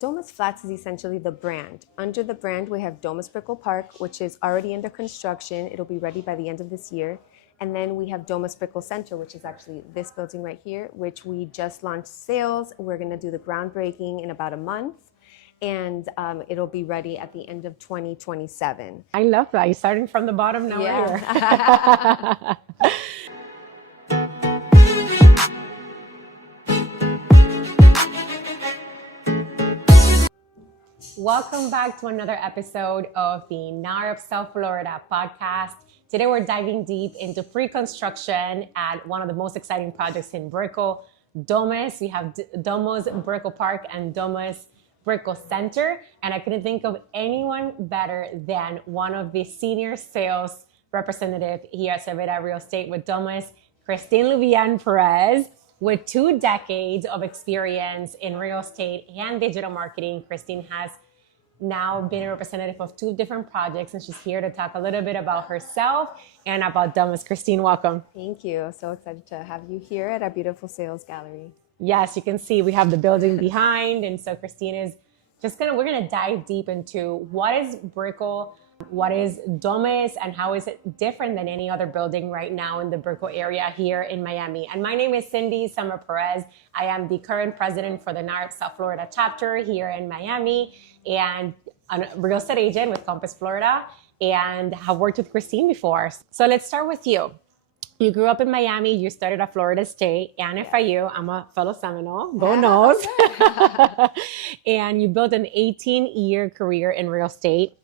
Domus Flats is essentially the brand. Under the brand, we have Domus Brickell Park, which is already under construction. It'll be ready by the end of this year. And then we have Domus Brickell Center, which is actually this building right here, which we just launched sales. We're going to do the groundbreaking in about a month. And it'll be ready at the end of 2027. I love that. You're starting from the bottom now. Yeah. Welcome back to another episode of the NAHREP South Florida podcast. Today we're diving deep into pre-construction at one of the most exciting projects in Brickell, Domus. We have Domus Brickell Park and Domus Brickell Center, and I couldn't think of anyone better than one of the senior sales representative here at Cervera Real Estate with Domus, Kristine Lubian Perez. With 2 decades of experience in real estate and digital marketing, Kristine has now been a representative of 2 different projects, and she's here to talk a little bit about herself and about Domus. Kristine, welcome. Thank you. So excited to have you here at our beautiful sales gallery. Yes, you can see we have the building behind, and so Kristine is we're gonna dive deep into what is Brickell, what is Domus, and how is it different than any other building right now in the Brickell area here in Miami. And my name is Cindy Summer Perez. I am the current president for the NAHREP South Florida chapter here in Miami, and a real estate agent with Compass Florida, and have worked with Kristine before. So let's start with you. You grew up in Miami, you studied at Florida State and FIU. I'm a fellow Seminole, go Nose. And you built an 18-year career in real estate.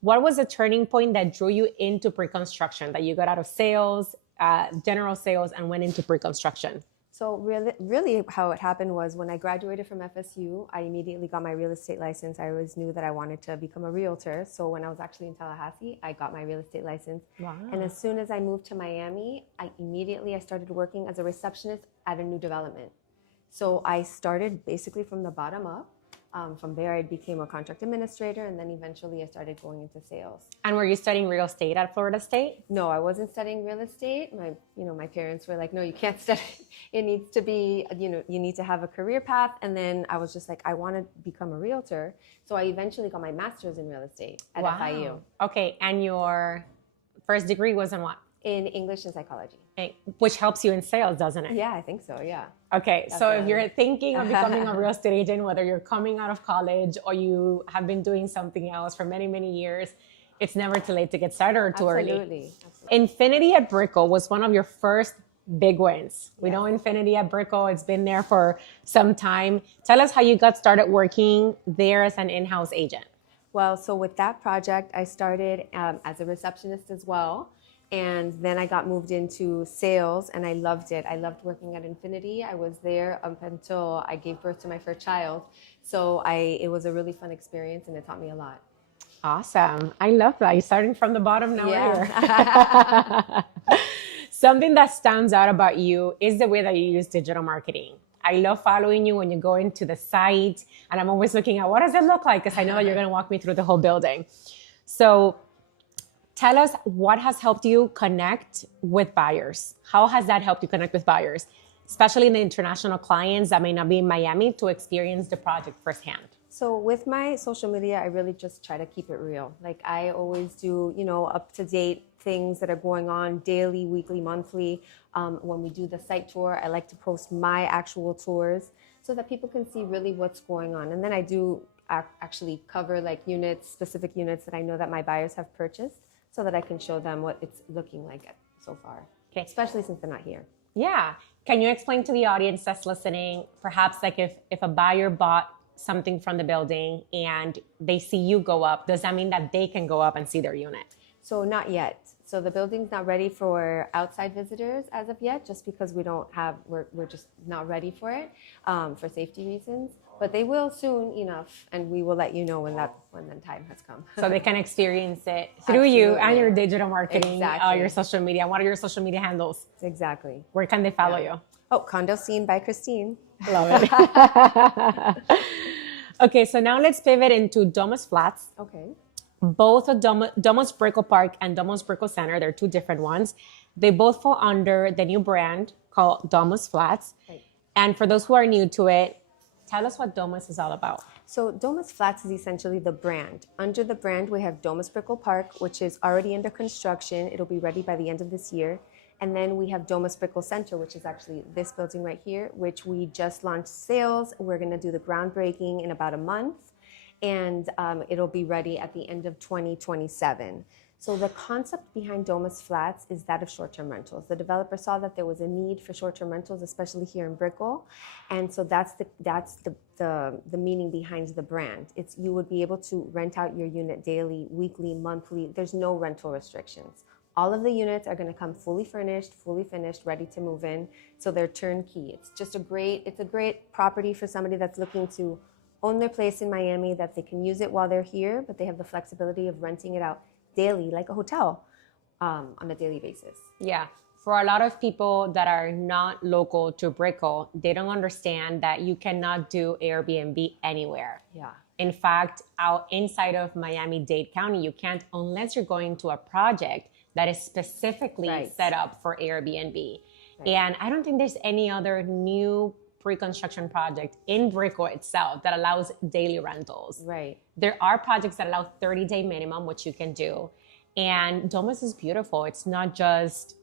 What was the turning point that drew you into pre-construction, that you got out of sales, general sales, and went into pre-construction? So really how it happened was when I graduated from FSU, I immediately got my real estate license. I always knew that I wanted to become a realtor. So when I was actually in Tallahassee, I got my real estate license. Wow. And as soon as I moved to Miami, I started working as a receptionist at a new development. So I started basically from the bottom up. From there, I became a contract administrator, and then eventually I started going into sales. And were you studying real estate at Florida State? No, I wasn't studying real estate. My parents were like, no, you can't study. It needs to be, you need to have a career path. And then I was just like, I want to become a realtor. So I eventually got my master's in real estate at FIU. Okay, and your first degree was in what? In English and psychology. Which helps you in sales, doesn't it? Yeah, I think so, yeah. Okay, Definitely. So if you're thinking of becoming a real estate agent, whether you're coming out of college or you have been doing something else for many, many years, it's never too late to get started or too early. Absolutely. Infinity at Brickell was one of your first big wins. We know Infinity at Brickell, it's been there for some time. Tell us how you got started working there as an in-house agent. Well, so with that project, I started as a receptionist as well. And then I got moved into sales, and I loved it. I loved working at Infinity. I was there up until I gave birth to my first child. So it was a really fun experience, and it taught me a lot. Awesome. I love that. You're starting from the bottom now. Yeah. Something that stands out about you is the way that you use digital marketing. I love following you when you go into the site, and I'm always looking at what does it look like, because I know that you're going to walk me through the whole building. So tell us what has helped you connect with buyers. How has that helped you connect with buyers, especially the international clients that may not be in Miami to experience the project firsthand? So with my social media, I really just try to keep it real. Like I always do, up-to-date things that are going on daily, weekly, monthly. When we do the site tour, I like to post my actual tours so that people can see really what's going on. And then I do actually cover like specific units that I know that my buyers have purchased, so that I can show them what it's looking like so far, okay, especially since they're not here. Yeah. Can you explain to the audience that's listening, perhaps like if a buyer bought something from the building and they see you go up, does that mean that they can go up and see their unit? So not yet. So the building's not ready for outside visitors as of yet, just because we're just not ready for it for safety reasons. But they will soon enough, and we will let you know when the time has come. So they can experience it through you and your digital marketing, exactly. Your social media. What are your social media handles? Exactly. Where can they follow you? Oh, Condo Scene by Kristine. Love it. Okay, so now let's pivot into Domus Flats. Okay. Both of Domus Brickell Park and Domus Brickell Center, they're 2 different ones. They both fall under the new brand called Domus Flats. Right. And for those who are new to it, tell us what Domus is all about. So Domus Flats is essentially the brand. Under the brand, we have Domus Brickell Park, which is already under construction. It'll be ready by the end of this year. And then we have Domus Brickell Center, which is actually this building right here, which we just launched sales. We're going to do the groundbreaking in about a month, and it'll be ready at the end of 2027. So the concept behind Domus Flats is that of short-term rentals. The developer saw that there was a need for short-term rentals, especially here in Brickell, and so that's the meaning behind the brand. It's you would be able to rent out your unit daily, weekly, monthly. There's no rental restrictions. All of the units are going to come fully furnished, fully finished, ready to move in. So they're turnkey. It's a great property for somebody that's looking to own their place in Miami, that they can use it while they're here, but they have the flexibility of renting it out daily, like a hotel, on a daily basis. Yeah. For a lot of people that are not local to Brickell, they don't understand that you cannot do Airbnb anywhere. Yeah. In fact, out inside of Miami-Dade County, you can't unless you're going to a project that is specifically set up for Airbnb. Right. And I don't think there's any other new pre-construction project in Brickell itself that allows daily rentals. Right. There are projects that allow 30-day minimum, which you can do. And Domus is beautiful. It's not just,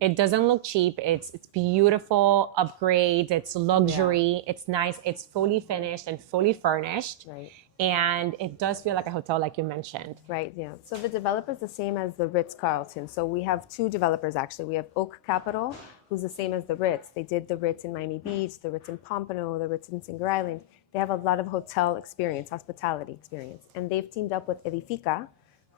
it doesn't look cheap. It's beautiful upgrades. It's luxury. Yeah. It's nice. It's fully finished and fully furnished. Right. And it does feel like a hotel, like you mentioned. Right, yeah. So the developer is the same as the Ritz-Carlton. So we have two developers, actually. We have Oak Capital, who's the same as the Ritz. They did the Ritz in Miami Beach, the Ritz in Pompano, the Ritz in Singer Island. They have a lot of hotel experience, hospitality experience. And they've teamed up with Edifica.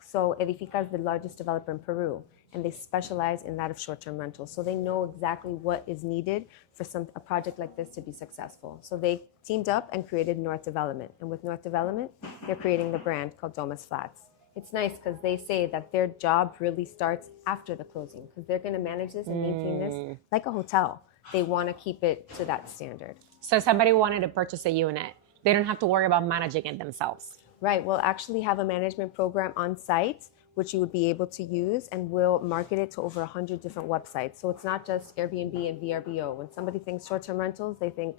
So Edifica is the largest developer in Peru, and they specialize in that of short-term rentals. So they know exactly what is needed for a project like this to be successful. So they teamed up and created North Development. And with North Development, they're creating the brand called Domus Flats. It's nice because they say that their job really starts after the closing, because they're going to manage this and maintain this like a hotel. They want to keep it to that standard. So if somebody wanted to purchase a unit, they don't have to worry about managing it themselves. Right. We'll actually have a management program on site, which you would be able to use, and we'll market it to over 100 different websites. So it's not just Airbnb and VRBO. When somebody thinks short-term rentals, they think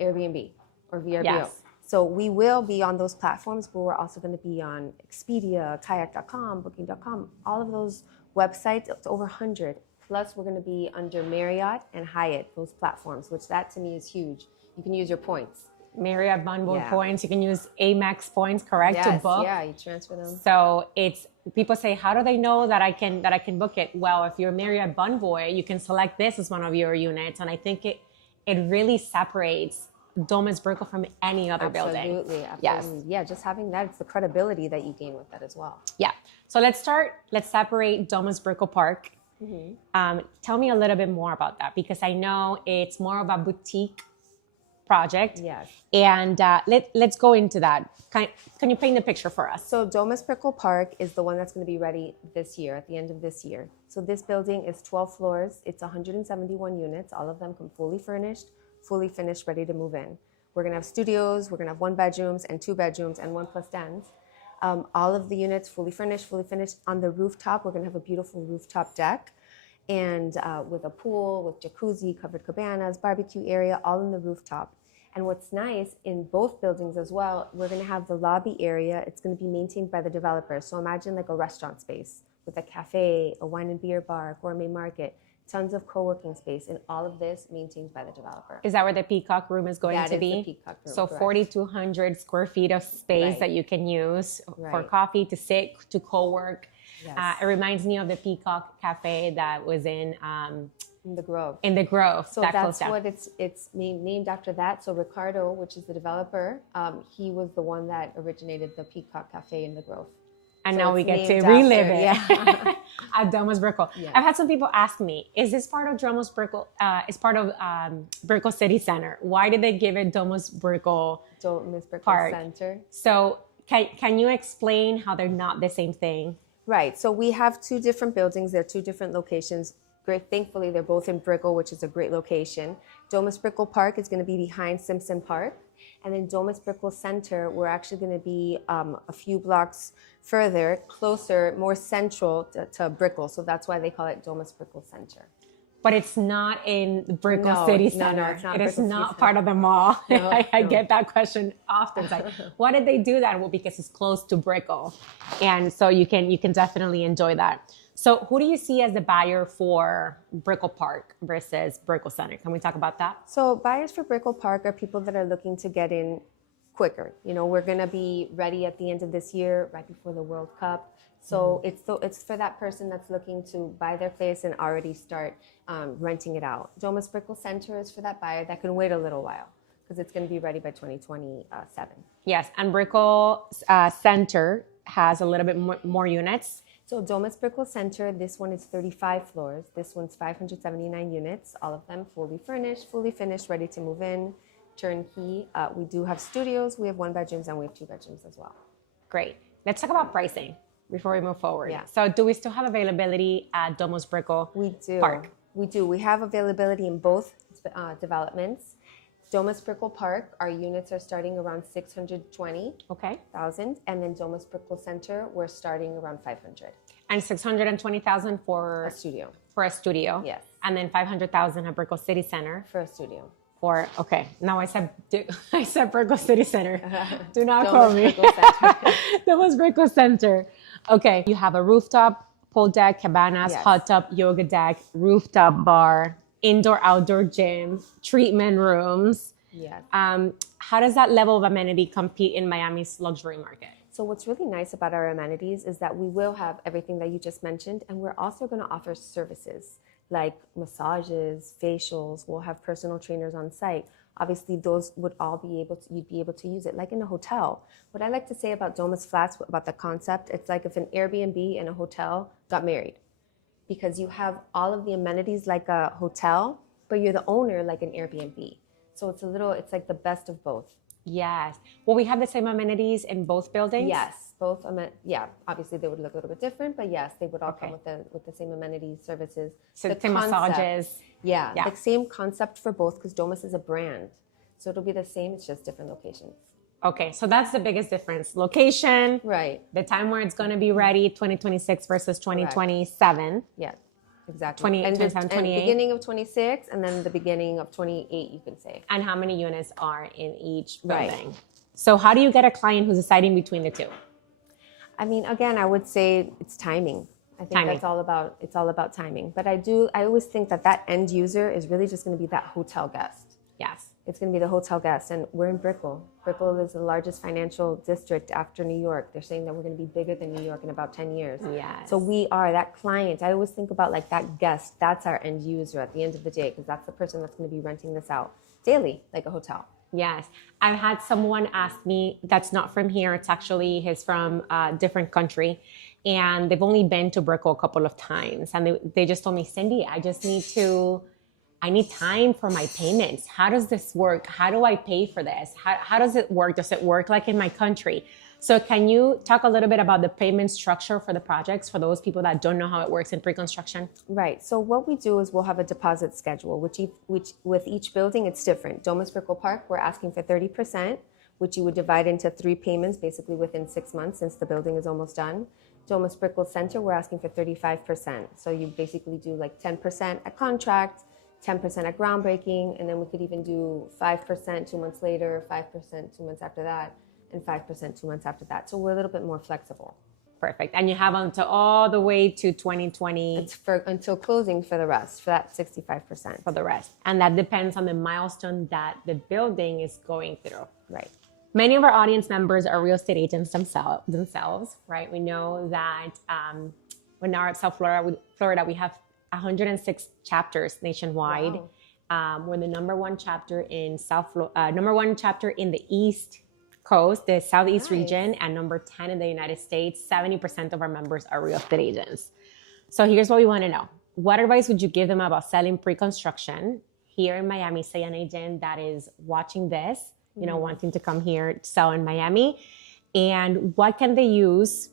Airbnb or VRBO. Yes. So we will be on those platforms, but we're also going to be on Expedia, Kayak.com, Booking.com, all of those websites. It's over 100. Plus, we're going to be under Marriott and Hyatt, those platforms, which that to me is huge. You can use your points. Marriott Bonvoy points. You can use Amex points, correct, yes, to book. Yeah, you transfer them. So it's people say, how do they know that I can book it? Well, if you're Marriott Bonvoy, you can select this as one of your units, and I think it really separates Domus Brickell from any other building. Absolutely. Yes. Yeah, just having that, it's the credibility that you gain with that as well. Yeah. So let's separate Domus Brickell Park. Mm-hmm. Tell me a little bit more about that, because I know it's more of a boutique project. Yes. And let's go into that. Can you paint the picture for us? So Domus Brickell Park is the one that's going to be ready this year, at the end of this year. So this building is 12 floors. It's 171 units. All of them come fully furnished, fully finished, ready to move in. We're going to have studios. We're going to have 1 bedrooms and 2 bedrooms and 1 plus dens. All of the units fully furnished, fully finished. On the rooftop, we're going to have a beautiful rooftop deck, and with a pool, with jacuzzi, covered cabanas, barbecue area, all in the rooftop. And what's nice in both buildings as well, we're going to have the lobby area. It's going to be maintained by the developer. So imagine like a restaurant space with a cafe, a wine and beer bar, gourmet market, tons of co-working space, and all of this maintained by the developer. Is that where the Peacock Room is going to be? The Peacock Room, so 4,200 square feet of space that you can use for coffee, to sit, to co-work. Yes. It reminds me of the Peacock Cafe that was in the Grove. In the Grove. So that's what it's named after that. So Ricardo, which is the developer, he was the one that originated the Peacock Cafe in the Grove. And so now we get to relive it at Domus Brickell. Yeah. I've had some people ask me, is this part of Domus Brickell? Is part of Brickell City Center? Why did they give it Domus Brickell Park? Center? So can you explain how they're not the same thing? Right. So we have 2 different buildings. They're 2 different locations. Thankfully, they're both in Brickell, which is a great location. Domus Brickell Park is going to be behind Simpson Park. And then Domus Brickell Center, we're actually going to be a few blocks further, closer, more central to Brickell. So that's why they call it Domus Brickell Center. But it's not in Brickell No, City no, Center. it's not It is Brickell City not Center. part of the mall. No, I no. get that question often. It's like, why did they do that? Well, because it's close to Brickell. And so you can definitely enjoy that. So who do you see as the buyer for Brickell Park versus Brickell Center? Can we talk about that? So buyers for Brickell Park are people that are looking to get in quicker. You know, we're going to be ready at the end of this year, right before the World Cup. So it's for that person that's looking to buy their place and already start renting it out. Domus Brickell Center is for that buyer that can wait a little while because it's going to be ready by 2027. Yes, and Brickell Center has a little bit more units. So Domus Brickell Center, this one is 35 floors. This one's 579 units, all of them fully furnished, fully finished, ready to move in, turnkey. We do have studios. We have 1 bedrooms and we have 2 bedrooms as well. Great. Let's talk about pricing before we move forward. Yeah. So do we still have availability at Domus Brickell We do. Park? We do. We have availability in both developments. Domus Brickell Park, our units are starting around 620,000, Okay. and then Domus Brickell Center, we're starting around 500. And 620,000 A for studio, a studio. Yes. And then 500,000 at Brickell City Center for a studio. for now I said Brickell City Center. Do not Domus call me. Brickell Center. Domus Brickell Center. Okay. You have a rooftop, pool deck, cabanas, Yes. hot tub, yoga deck, rooftop bar, indoor-outdoor gym, treatment rooms. Yes. How does that level of amenity compete in Miami's luxury market? So what's really nice about our amenities is that we will have everything that you just mentioned, and we're also going to offer services like massages, facials. We'll have personal trainers on site. Obviously, those would all you'd be able to use it like in a hotel. What I like to say about Domus Flats, about the concept, it's like if an Airbnb and a hotel got married, because you have all of the amenities like a hotel, but you're the owner like an Airbnb. So it's like the best of both. Yes. Will we have the same amenities in both buildings? Yes, both. Yeah, obviously they would look a little bit different, but yes, they would all come with the same amenities, services. So the same massages. Yeah, Yeah. the same concept for both because Domus is a brand, so it'll be the same. It's just different locations. Okay, so that's the biggest difference. Location, Right. the time where it's going to be ready, 2026 versus 2027. Yeah. Exactly. 28, and 27, and 28. beginning of 26, and then the beginning of 28, you can say. And how many units are in each Right. building. So how do you get a client who's deciding between the two? I mean, again, I would say it's timing. I think Timing. it's all about timing. But I always think that end user is really just going to be that hotel guest. Yes. It's going to be the hotel guest, and we're in Brickell. Brickell is the largest financial district after New York. They're saying that we're going to be bigger than New York in about 10 years. Yes. So we are that client. I always think about like that guest. That's our end user at the end of the day, because that's the person that's going to be renting this out daily, like a hotel. Yes. I've had someone ask me that's not from here. It's actually he's from a different country. And they've only been to Brickell a couple of times. And they just told me, Cindy, I need time for my payments. How does this work? How do I pay for this? How does it work? Does it work like in my country? So can you talk a little bit about the payment structure for the projects for those people that don't know how it works in pre-construction? Right. So what we do is we'll have a deposit schedule, which with each building, it's different. Domus Brickell Park, we're asking for 30%, which you would divide into 3 payments, basically within 6 months since the building is almost done. Domus Brickell Center, we're asking for 35%. So you basically do like 10% at contract, 10% at groundbreaking, and then we could even do 5% 2 months later, 5% 2 months after that, and 5% 2 months after that. So we're a little bit more flexible. Perfect. And you have until all the way to 2020 It's until closing for the rest, for that 65%. for the rest. And that depends on the milestone that the building is going through. Right. Many of our audience members are real estate agents themselves, right? We know that in NAHREP South Florida, we have 106 chapters nationwide. Wow. We're the number one chapter in the East Coast, the Southeast region, and number 10 in the United States. 70% of our members are real estate agents. So here's what we want to know. What advice would you give them about selling pre-construction here in Miami? Say an agent that is watching this, wanting to come here to sell in Miami. And what can they use?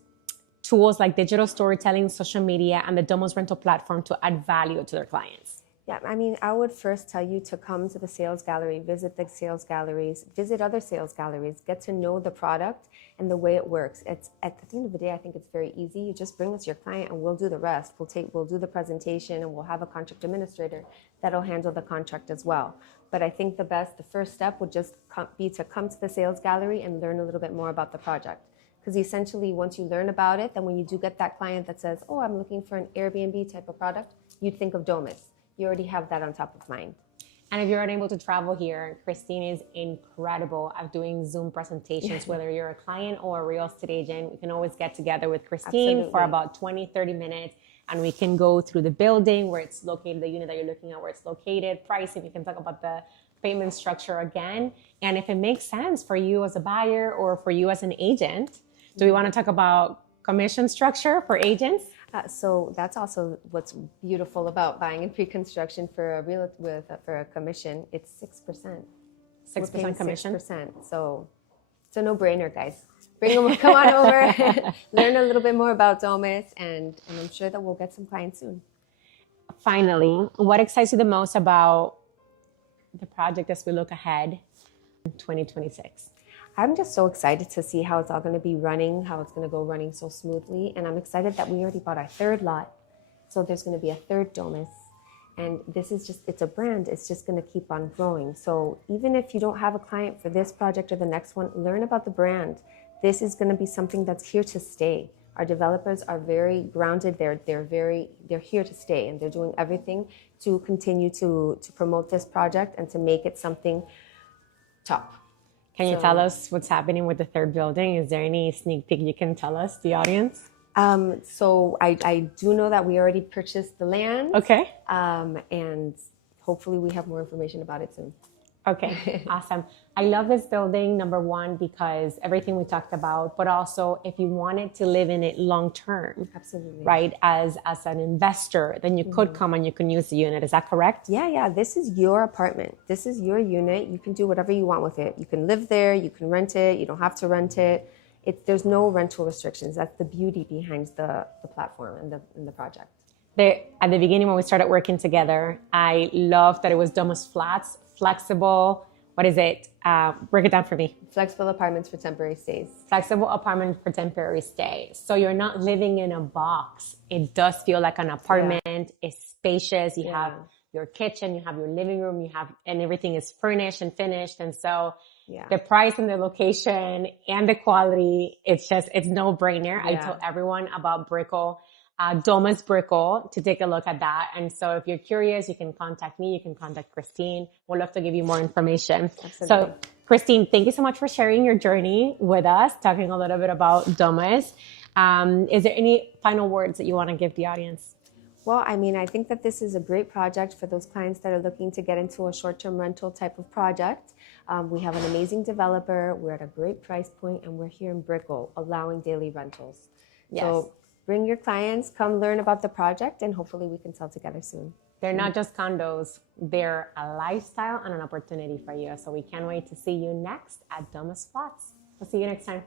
Tools like digital storytelling, social media, and the Domus rental platform to add value to their clients. Yeah, I mean, I would first tell you to come to the sales gallery, visit the sales galleries, visit other sales galleries, get to know the product and the way it works. It's at the end of the day, I think it's very easy. You just bring us your client and we'll do the rest. We'll do the presentation and we'll have a contract administrator that'll handle the contract as well. But I think the first step would just be to come to the sales gallery and learn a little bit more about the project. Because essentially, once you learn about it, then when you do get that client that says, oh, I'm looking for an Airbnb type of product, you'd think of Domus. You already have that on top of mind. And if you're unable to travel here, Kristine is incredible at doing Zoom presentations, whether you're a client or a real estate agent. We can always get together with Kristine Absolutely. for about 20, 30 minutes, and we can go through the building, where it's located, the unit that you're looking at, where it's located, pricing. We can talk about the payment structure again. And if it makes sense for you as a buyer or for you as an agent, do we want to talk about commission structure for agents? So that's also what's beautiful about buying in pre-construction for a commission. It's 6%. 6% commission. 6%. So it's a no-brainer, guys. Bring them, come on over, learn a little bit more about Domus, and I'm sure that we'll get some clients soon. Finally, what excites you the most about the project as we look ahead in 2026? I'm just so excited to see how it's all going to be running, how it's going to go running so smoothly. And I'm excited that we already bought our third lot. So there's going to be a third Domus. And this is just, it's a brand. It's just going to keep on growing. So even if you don't have a client for this project or the next one, learn about the brand. This is going to be something that's here to stay. Our developers are very grounded. They're here to stay, and they're doing everything to continue to promote this project and to make it something top. Can you tell us what's happening with the third building? Is there any sneak peek you can tell us, the audience? So I do know that we already purchased the land. Okay. And hopefully we have more information about it soon. Okay, awesome. I love this building, number one, because everything we talked about, but also if you wanted to live in it long term, Absolutely. right, as an investor, then you could come and you can use the unit. Is that correct? Yeah. This is your apartment. This is your unit. You can do whatever you want with it. You can live there. You can rent it. You don't have to rent it. There's no rental restrictions. That's the beauty behind the platform and the project. At the beginning, when we started working together, I loved that it was Domus Flats, flexible. What is it? Break it down for me. Flexible apartments for temporary stays. Flexible apartment for temporary stay. So you're not living in a box. It does feel like an apartment. Yeah. It's spacious. You have your kitchen, you have your living room, and everything is furnished and finished. And so the price and the location and the quality, it's no brainer. Yeah. I tell everyone about Brickell. Domus Brickell to take a look at that. And so if you're curious, you can contact me. You can contact Kristine. We'd love to give you more information. Absolutely. So Kristine, thank you so much for sharing your journey with us, talking a little bit about Domus. Is there any final words that you want to give the audience? Well, I mean, I think that this is a great project for those clients that are looking to get into a short-term rental type of project. We have an amazing developer. We're at a great price point, and we're here in Brickell, allowing daily rentals. Yes. So bring your clients, come learn about the project, and hopefully we can sell together soon. They're not just condos. They're a lifestyle and an opportunity for you. So we can't wait to see you next at Domus Flats. We'll see you next time.